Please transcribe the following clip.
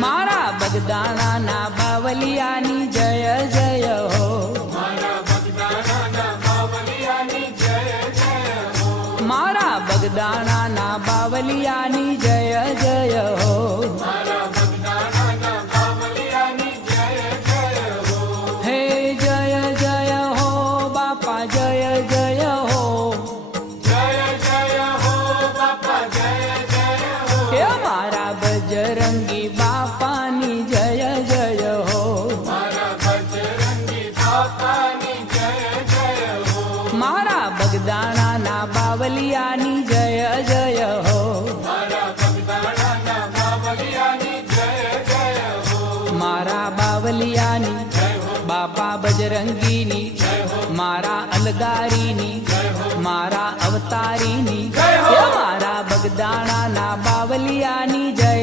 मारा बगदाना ना बावलियानी जय जय हो। मारा बगदाना ना बावलियानी जय जय हो। हे जय जय हो बापा जय जय हो। हे मारा बजरंगी बापानी जय जय हो। मारा बगदाना ना बावलियानी जय जय हो। मारा बावलियानी बापा बजरंगीनी मारा अलगारीनी मारा अवतारीनी मारा बगदाना ना बावलियानी जय।